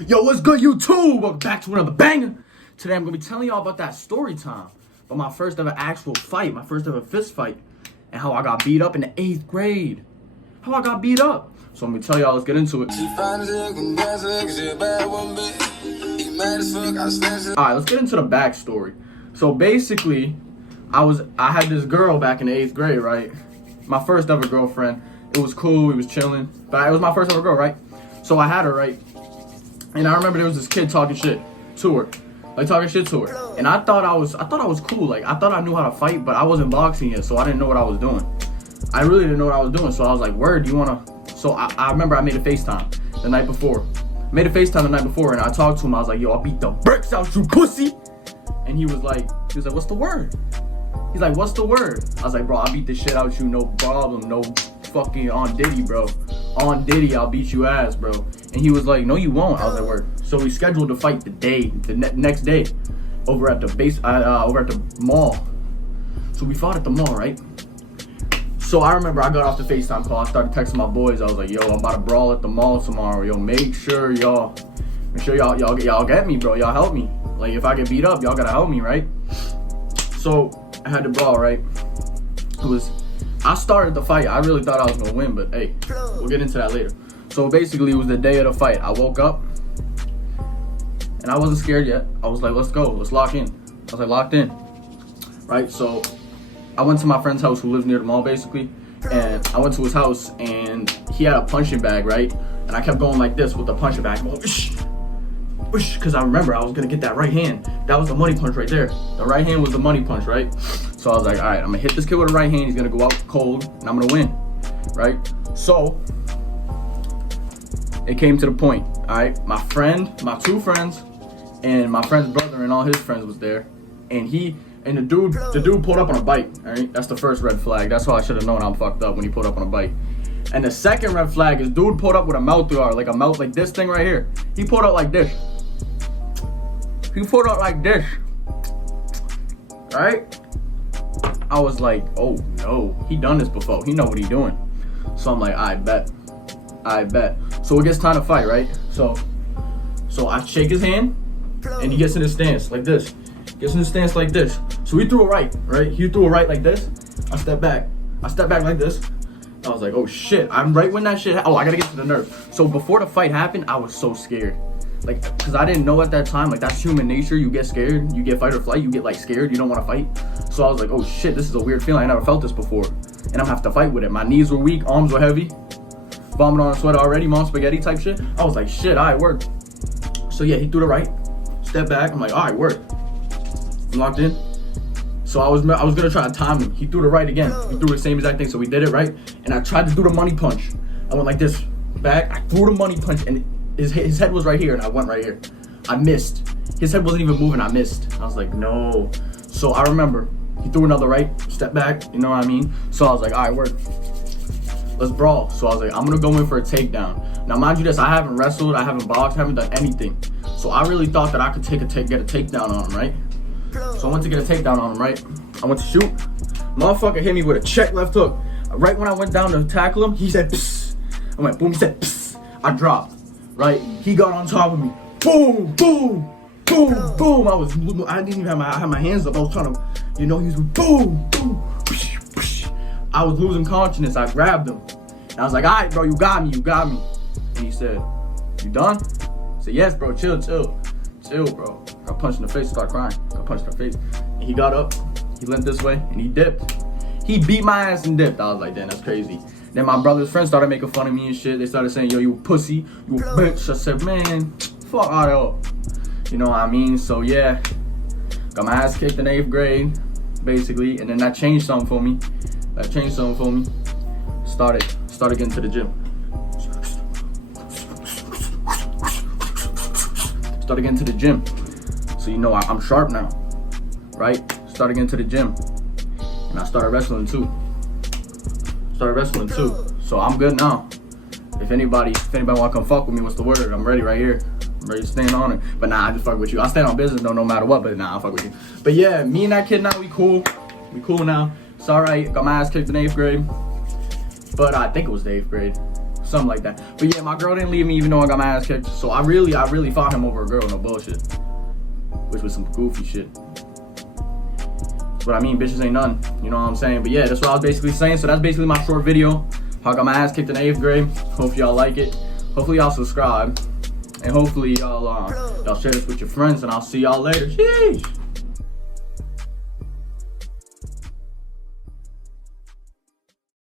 Yo, what's good, YouTube? Welcome back to another banger. Today I'm gonna be telling y'all about that story time, about my first ever actual fight, my first ever fist fight, and how I got beat up in the 8th grade. How I got beat up. So I'm gonna tell y'all, let's get into it. Alright, let's get into the backstory. So basically, I had this girl back in the 8th grade, right? My first ever girlfriend. It was cool, we was chilling, but it was my first ever girl, right? So I had her, right? And I remember there was this kid talking shit to her. Like talking shit to her. And I thought I was cool. Like I thought I knew how to fight, but I wasn't boxing yet, so I didn't know what I was doing. I really didn't know what I was doing. So I was like, word, you wanna? So I remember I made a FaceTime the night before. And I talked to him. I was like, yo, I'll beat the bricks out you, pussy. And he was like, what's the word? He's like, what's the word? I was like, bro, I'll beat the shit out you, no problem, no fucking on Diddy, bro. On Diddy, I'll beat you ass, bro. And he was like, no, you won't. I was like, word. So we scheduled to fight the next day, over at the mall. So we fought at the mall, right? So I remember I got off the FaceTime call. I started texting my boys. I was like, yo, I'm about to brawl at the mall tomorrow. Yo, make sure y'all get me, bro. Y'all help me. Like if I get beat up, y'all gotta help me, right? So I had to brawl, right? I started the fight. I really thought I was gonna win, but hey, we'll get into that later. So basically, it was the day of the fight. I woke up, and I wasn't scared yet. I was like, let's go, let's lock in. I was like, locked in, right? So I went to my friend's house who lives near the mall, basically, and I went to his house, and he had a punching bag, right? And I kept going like this with the punching bag, going, because I remember I was gonna get that right hand. That was the money punch right there. The right hand was the money punch, right? So I was like, all right, I'm gonna hit this kid with the right hand. He's gonna go out cold, and I'm gonna win, right? So it came to the point, all right? My two friends, and my friend's brother and all his friends was there, and the dude pulled up on a bike, all right? That's the first red flag. That's why I should have known I'm fucked up when he pulled up on a bike. And the second red flag is dude pulled up with a mouth guard, like a mouth like this thing right here. He pulled up like this. Right? I was like, oh no, he done this before. He know what he doing. So I'm like, I bet. So it gets time to fight, right? So I shake his hand, and he gets in his stance like this. So he threw a right? He threw a right like this. I step back like this. I was like, oh shit. I'm right when that shit I gotta get to the nerve. So before the fight happened, I was so scared. Like, cause I didn't know at that time, like that's human nature. You get scared, you get fight or flight, you get like scared, you don't wanna fight. So I was like, oh shit, this is a weird feeling. I never felt this before. And I'm gonna have to fight with it. My knees were weak, arms were heavy. Vomit on a sweater already, mom spaghetti type shit. I was like, shit, all right, work. So yeah, he threw the right, step back. I'm like, all right, work. I'm locked in. So I was gonna try to time him. He threw the right again. He threw the same exact thing. So we did it right. And I tried to do the money punch. I went like this, back. I threw the money punch, and his head was right here, and I went right here. I missed. His head wasn't even moving. I missed. I was like, no. So I remember he threw another right, step back. You know what I mean? So I was like, all right, work. Let's brawl. So I was like, I'm gonna go in for a takedown. Now, mind you this, I haven't wrestled, I haven't boxed, I haven't done anything. So I really thought that I could get a takedown on him, right? So I went to get a takedown on him, right? I went to shoot. Motherfucker hit me with a check left hook. Right when I went down to tackle him, he said, psst. I went boom, he said, psst. I dropped, right? He got on top of me. Boom, boom, boom, boom. I didn't even have my hands up. I was trying to, he was boom, boom. I was losing consciousness. I grabbed him. And I was like, all right, bro, you got me. And he said, you done? I said, yes, bro, chill, bro. I got punched in the face, started crying. And he got up, he limped this way, and he dipped. He beat my ass and dipped. I was like, damn, that's crazy. Then my brother's friends started making fun of me and shit. They started saying, yo, you a pussy, you a bitch. I said, man, fuck all that. You know what I mean? So yeah, got my ass kicked in 8th grade, basically. And then that changed something for me. Started getting to the gym. So I'm sharp now, right? Started getting to the gym. And I started wrestling too. So I'm good now. If anybody wanna come fuck with me, what's the word? I'm ready right here. I'm ready to stand on it. But nah, I just fuck with you. I stand on business though, no matter what, but nah, I fuck with you. But yeah, me and that kid now, we cool now. It's alright. Got my ass kicked in 8th grade. But I think it was the 8th grade. something like that. But yeah, my girl didn't leave me even though I got my ass kicked. So I really fought him over a girl, no bullshit. Which was some goofy shit. But I mean, bitches ain't nothing. You know what I'm saying? But yeah, that's what I was basically saying. So that's basically my short video. How I got my ass kicked in 8th grade. Hope y'all like it. Hopefully y'all subscribe. And hopefully y'all share this with your friends. And I'll see y'all later. Sheesh.